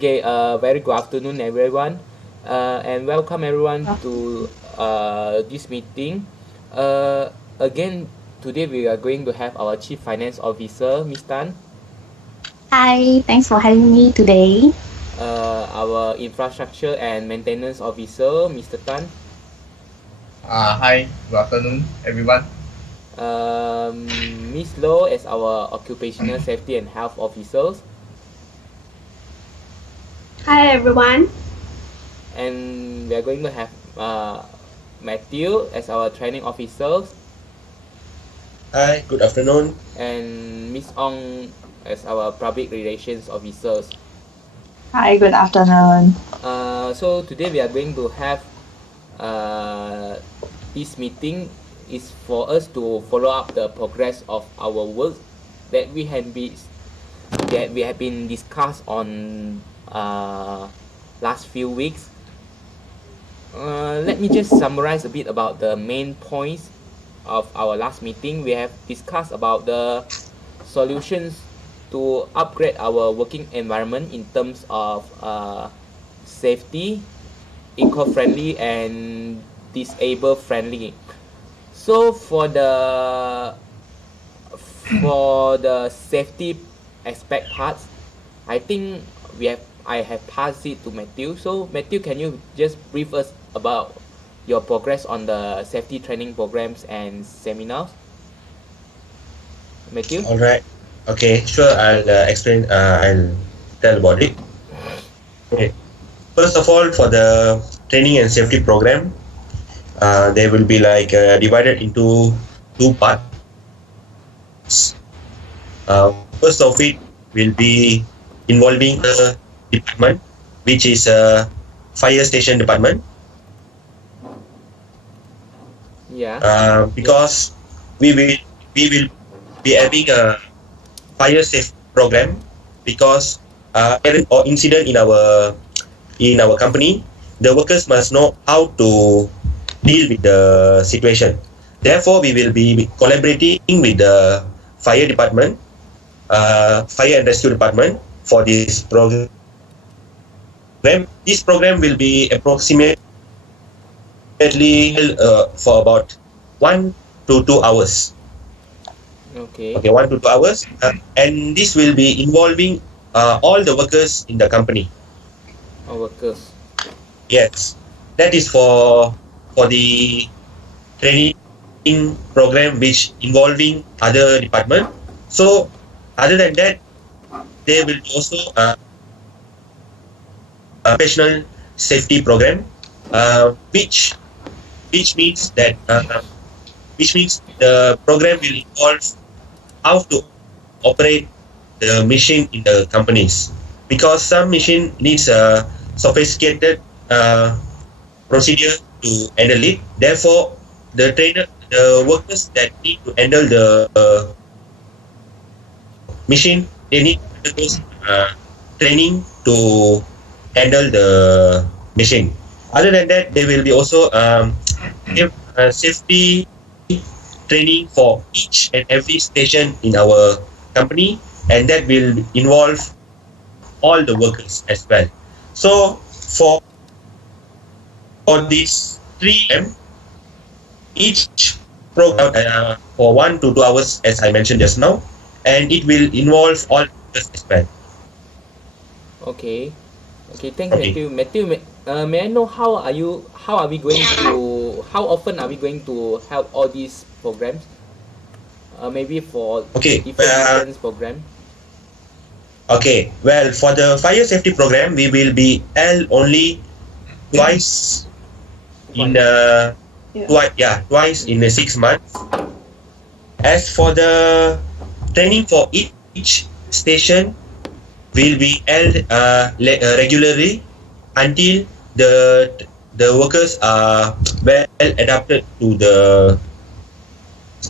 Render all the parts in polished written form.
Okay, very good afternoon, everyone, and welcome everyone to this meeting. Again, today we are going to have our Chief Finance Officer, Miss Tan, Hi, thanks for having me today. our Infrastructure and Maintenance Officer, Mr. Tan, Hi, good afternoon, everyone. Miss Low as our Occupational Safety and Health Officers, Hi everyone. and we are going to have Matthew as our Training Officers, Hi, good afternoon. and Miss Ong as our Public Relations Officers. Hi, good afternoon. So today we are going to have this meeting is for us to follow up the progress of our work that we have been discussed on last few weeks. Let me just summarize a bit about the main points of our last meeting. We have discussed about the solutions to upgrade our working environment in terms of safety, eco-friendly, and disable-friendly. So for the safety aspect parts, I think I have passed it to Matthew. So Matthew, can you just brief us about your progress on the safety training programs and seminars? Matthew? All right. Okay, sure. I'll explain. I'll tell about it. Okay. First of all, for the training and safety program, they will be like divided into two parts. First of it will be involving the department, which is a fire station department. Yeah. Because we will be having a fire safe program because or incident in our company, the workers must know how to deal with the situation. Therefore, we will be collaborating with the fire department, fire and rescue department for this program. This program will be approximately for about 1 to 2 hours. Okay. Okay, 1 to 2 hours, and this will be involving all the workers in the company. Our workers. Yes, that is for the training program which involving other department. So, other than that, there will be also a professional safety program, which means that the program will involve how to operate the machine in the companies, because some machine needs a sophisticated procedure to handle it. Therefore, the workers that need to handle the machine, they need those training to handle the machine. Other than that, there will be also give safety training for each and every station in our company, and that will involve all the workers as well. So for these three, each program for 1 to 2 hours, as I mentioned just now, and it will involve all workers as well. Okay. Okay. Thanks, Matthew. Matthew, may I know how often are we going to help all these programs? Maybe for different program. Okay, well, for the fire safety program, we will be held only twice in twice in 6 months. As for the training for each station, will be held regularly until the workers are well adapted to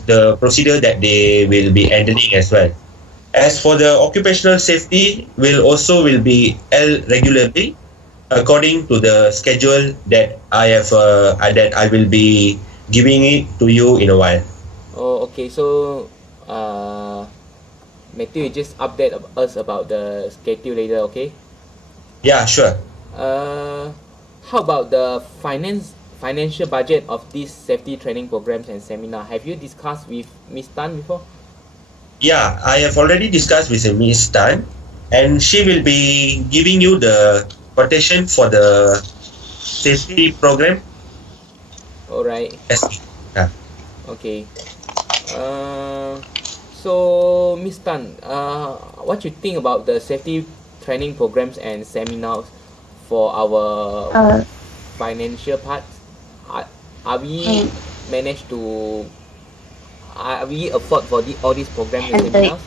the procedure that they will be handling as well. As for the occupational safety, will be held regularly according to the schedule that I have that I will be giving it to you in a while. Oh, okay. So, Matthew, you just update us about the schedule later, okay? Yeah, sure. How about the financial budget of these safety training programs and seminar? Have you discussed with Miss Tan before? Yeah, I have already discussed with Miss Tan, and she will be giving you the quotation for the safety program. All right. Yes. Yeah. Okay. So Miss Tan, what you think about the safety training programs and seminars for our Uh, financial parts? Are we managed to are we afford for all these programs and And the- seminars?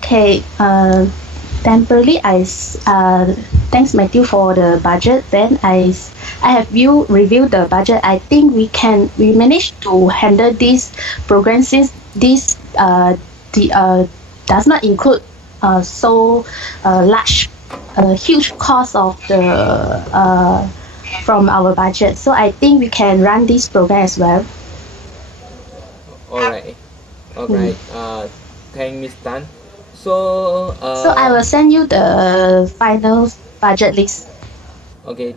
okay. Temporarily, thanks Matthew for the budget. Then I have reviewed the budget. I think we managed to handle this program since this does not include so large huge cost of the from our budget. So I think we can run this program as well. Alright. Alright. Thank Miss Tan. So So I will send you the final budget list. okay,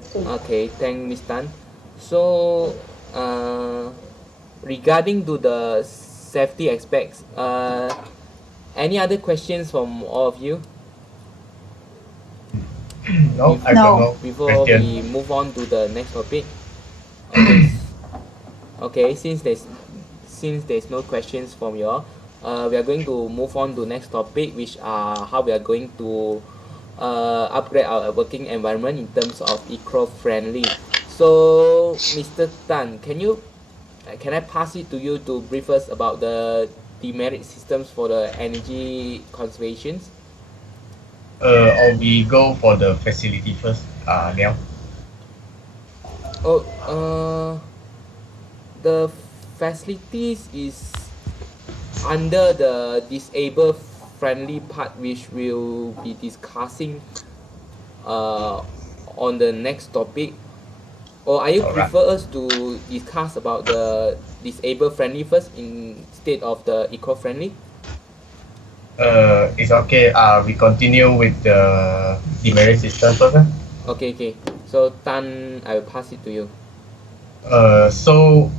thank Miss Tan. So regarding to the safety aspects, any other questions from all of you No, I No. don't know. before Question. we move on to the next topic? Okay. Okay, since there's no questions from you all, we are going to move on to next topic, which are how we are going to upgrade our working environment in terms of eco-friendly. So, Mr. Tan, can I pass it to you to brief us about the demerit systems for the energy conservations? Or we go for the facility first, Liao. Oh, the facilities is under the disabled friendly part, which we'll be discussing on the next topic. Or are you Alright. prefer us to discuss about the disabled friendly first instead of the eco friendly? It's okay. We continue with the demerit system first. Okay. So Tan, I will pass it to you. So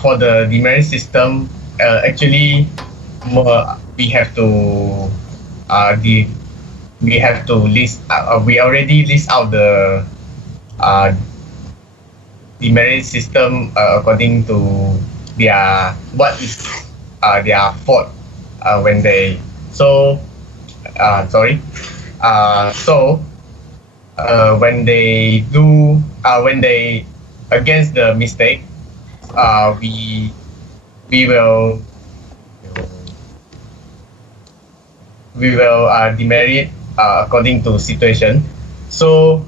for the demerit system, actually, we have to we have to list. We already list out the demerit system according to their what is their fault when they when they do when they against the mistake, we will demerit according to situation. So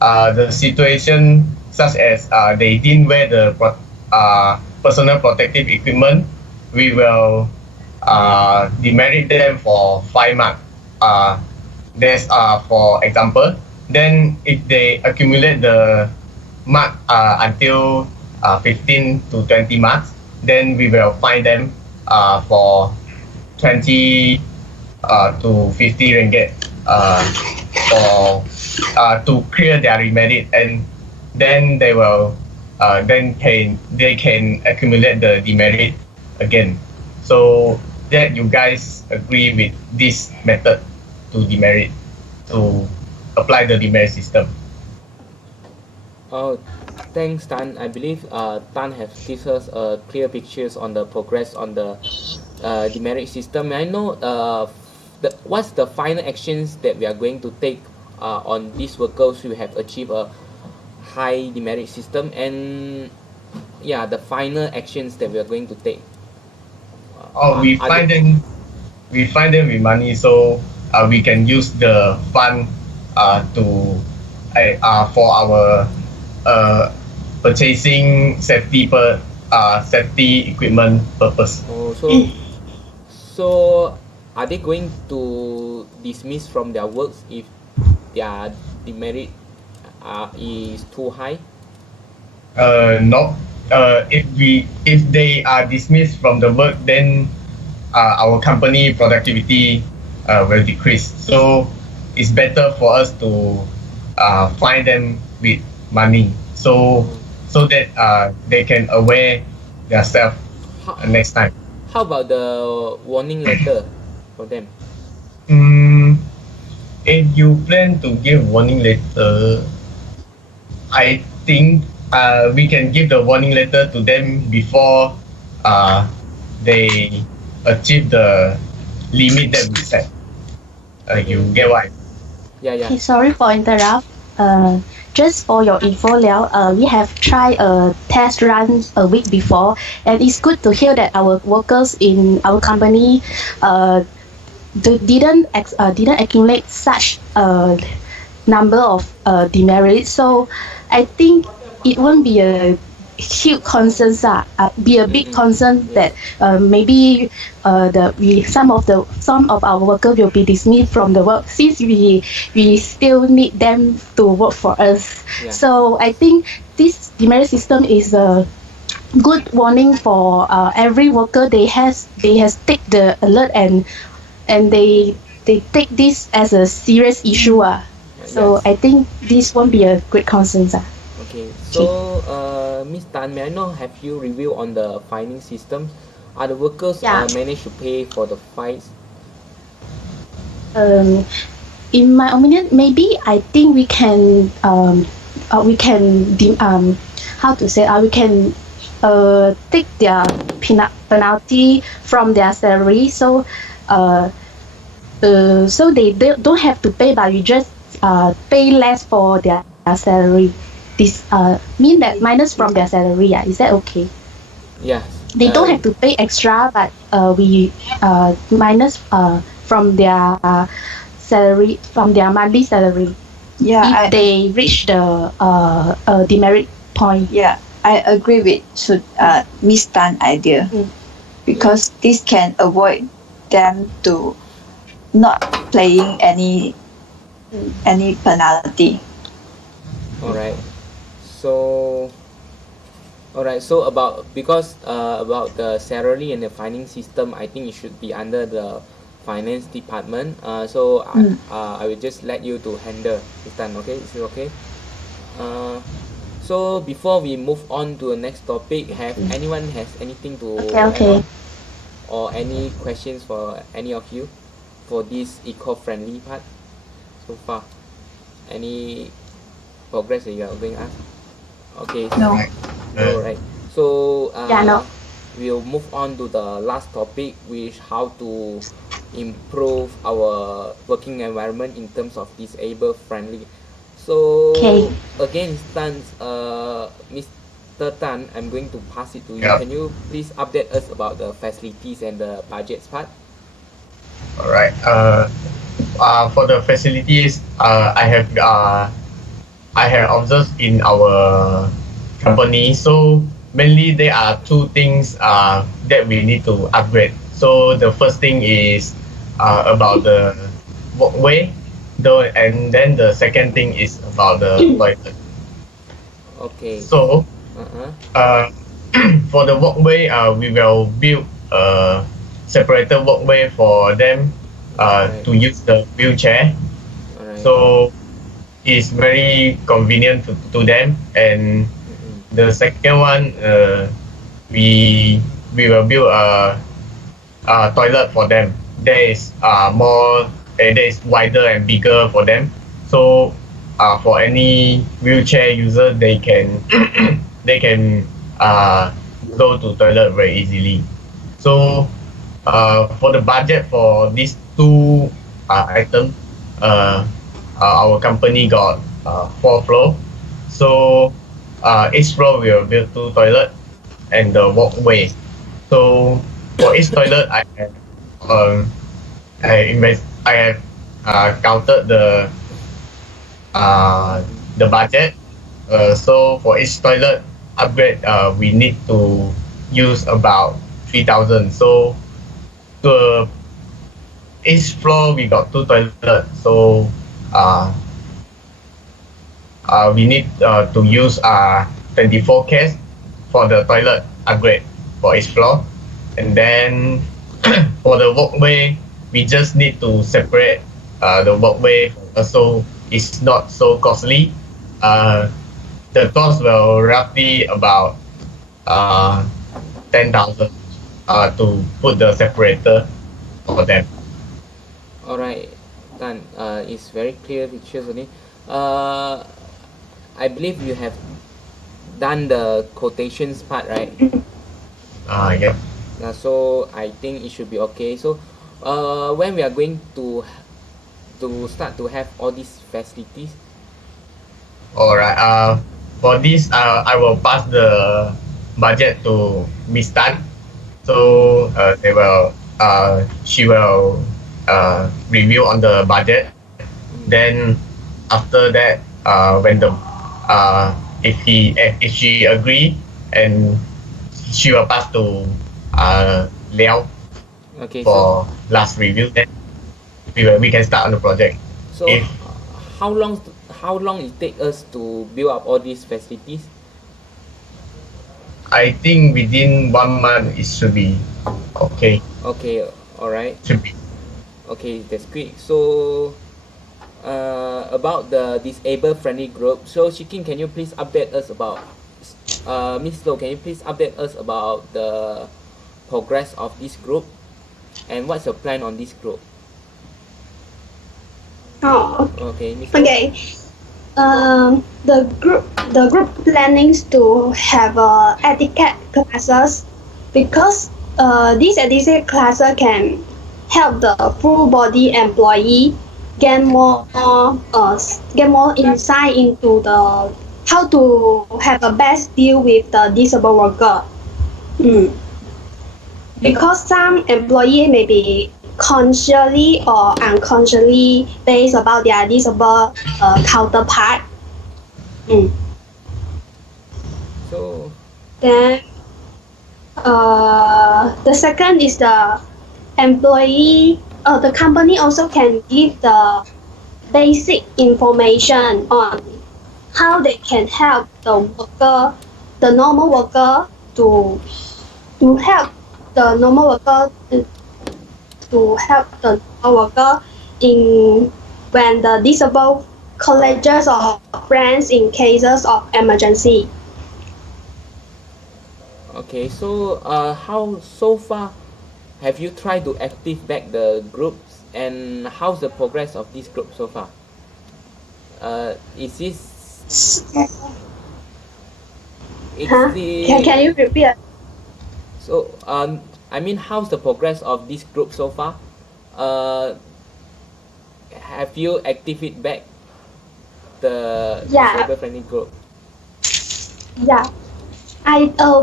the situation such as they didn't wear the personal protective equipment, we will demerit them for 5 marks. There's for example, then if they accumulate the mark until 15 to 20 marks, then we will fine them for 20 to 50 ringgit for to clear their demerit, and then they will they can accumulate the demerit again. So that you guys agree with this method to demerit, to apply the demerit system. Oh, thanks Tan. I believe Tan has gives us clear pictures on the progress on the demerit system. May I know what's the final actions that we are going to take on these workers who have achieved a high demerit system, and yeah, the final actions that we are going to take. We find them with money, so we can use the fund to for our purchasing safety equipment purpose. Oh, so are they going to dismiss from their works if their demerit is too high? No. If they are dismissed from the work, then our company productivity will decrease. So it's better for us to find them with money, so that they can aware themselves How, next time. how about the warning letter for them? If you plan to give warning letter, I think we can give the warning letter to them before they achieve the limit that we set. You get what? Yeah, yeah. Okay, sorry for interrupt. Just for your info, Liao, we have tried a test run a week before, and it's good to hear that our workers in our company didn't accumulate such a number of demerits. So I think it won't be a huge concern, be a big concern that maybe some of our workers will be dismissed from the work, since we still need them to work for us. Yeah. So I think this demerit system is a good warning for every worker. They has take the alert, and they take this as a serious issue. So Yes. I think this won't be a great concern. Okay, so Miss Tan, may I know, have you reviewed on the fining system? Are the workers Yeah. managed to pay for the fines? In my opinion, maybe I think we can how to say we can take their penalty from their salary, so so they don't have to pay, but we just pay less for their salary. This mean that minus from their salary. Yeah, is that okay? Yes. They don't have to pay extra, but we minus from their salary, from their monthly salary, Yeah, if they reach the demerit point. yeah, I agree with Miss Tan idea, because this can avoid them to not paying any penalty. Alright. So because about the salary and the fining system, I think it should be under the finance department. So I will just let you to handle this time. Okay, is it okay? So before we move on to the next topic, have anyone has anything to add Okay. on? Or any questions for any of you for this eco-friendly part so far? Any progress that you are going to ask? Okay. No. Alright. So no. we'll move on to the last topic, which how to improve our working environment in terms of disabled friendly. So Okay. again, Mr. Tan, I'm going to pass it to you. Yeah. Can you please update us about the facilities and the budgets part? All right. For the facilities, I have observed in our company. So mainly there are two things that we need to upgrade. So the first thing is about the walkway, and then the second thing is about the toilet. Okay. So for the walkway, we will build a separated walkway for them to use the wheelchair. Alright. So it's very convenient to them. And the second one, we will build a toilet for them. That is that is wider and bigger for them. So for any wheelchair user, they can go to toilet very easily. So for the budget for these two items, our company got 4 floors. So each floor will build 2 toilets and the walkway. So for each toilet, I have counted the budget. So for each toilet upgrade, we need to use about 3,000. So each floor we got 2 toilets. So we need to use 24 cash for the toilet upgrade for each floor. And then for the walkway, we just need to separate the workwear, so it's not so costly. The cost will roughly about 10,000 to put the separator for them. Alright, Tan, it's very clear pictures only. I believe you have done the quotations part, right? Yeah. So I think it should be okay. So when we are going to start to have all these facilities? Alright. For this, I will pass the budget to Miss Tan. So she will review on the budget. Then after that, when if she agree, and she will pass to LIOW Okay. for last review. Then we can start on the project. So how long it take us to build up all these facilities? I think within 1 month it should be okay. Okay, alright. Should be. Okay, that's great. So about the disabled friendly group, so Shikin, can you please update us about Miss Low, can you please update us about the progress of this group and what's your plan on this group? Oh, Okay, Miss Low. okay. The group plannings to have etiquette classes, because these etiquette classes can help the full body employee get more insight into the how to have a best deal with the disabled worker. Because some employee may be consciously or unconsciously based about their disabled counterpart. So Then the second is the employee. The company also can give the basic information on how they can help the worker, the normal worker, to help the normal worker to help the normal worker in when the disabled colleagues or friends in cases of emergency. okay, so how so far have you tried to active back the groups, and how's the progress of this group so far? Is this Can you repeat? So I mean, how's the progress of this group so far? Have you activated back the Yeah. disabled friendly group? Yeah,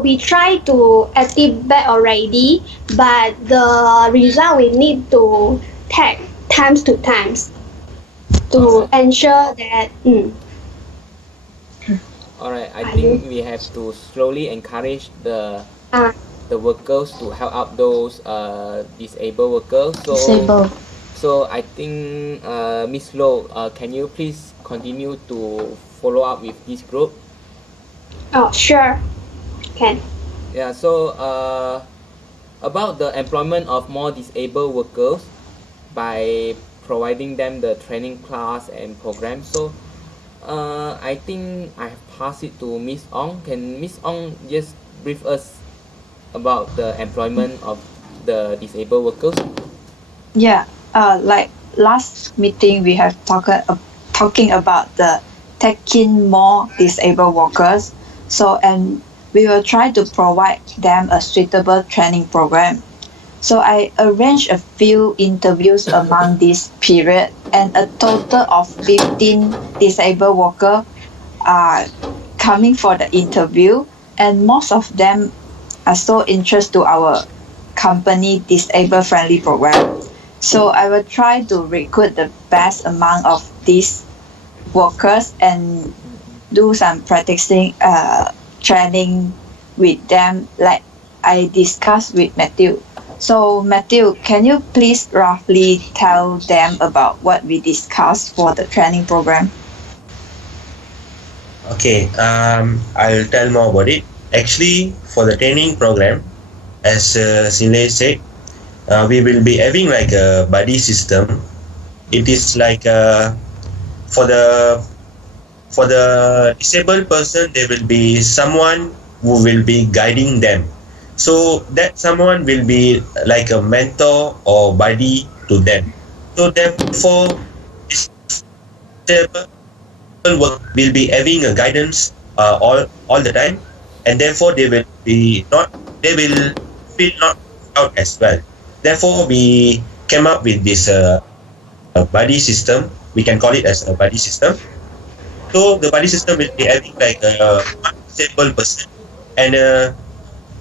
we try to active back already, but the result we need to take times to times to ensure that. Alright, I think we have to slowly encourage the workers to help out those disabled workers. So I think Miss Low, can you please continue to follow up with this group? Oh, sure. Can. Yeah, so about the employment of more disabled workers by providing them the training class and program. So I think I have passed it to Miss Ong. Can Miss Ong just brief us about the employment of the disabled workers? Yeah, like last meeting we have talking about the taking more disabled workers. So and we will try to provide them a suitable training program. So I arranged a few interviews among this period, and a total of 15 disabled workers are coming for the interview, and most of them are so interested to our company disabled friendly program. So I will try to recruit the best among of these workers and do some practicing training with them, like I discussed with Matthew. So Matthew, can you please roughly tell them about what we discussed for the training program? Okay, I'll tell more about it. Actually, for the training program, as Sinlay said, we will be having like a buddy system. It is like for the disabled person, there will be someone who will be guiding them. So that someone will be like a mentor or buddy to them. So therefore, disabled will be having a guidance all the time, and therefore they will feel not out as well. Therefore, we came up with this a buddy system. We can call it as a buddy system. So the buddy system will be having like one disabled person and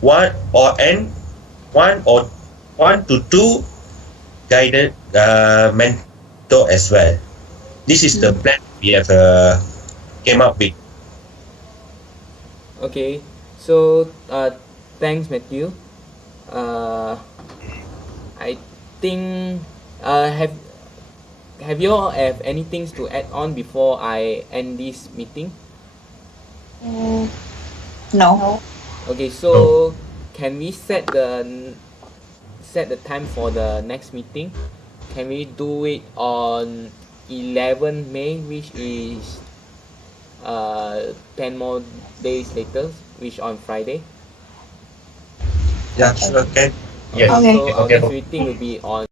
one to two guided mentor as well. This is the plan we have came up with. Okay, so thanks, Matthew. I think have you all have anything to add on before I end this meeting? No. Okay, so can we set the time for the next meeting? Can we do it on 11 May, which is 10 more days later, which on Friday? Yeah, sure, can. Yes. Okay. So our Okay. next meeting will be on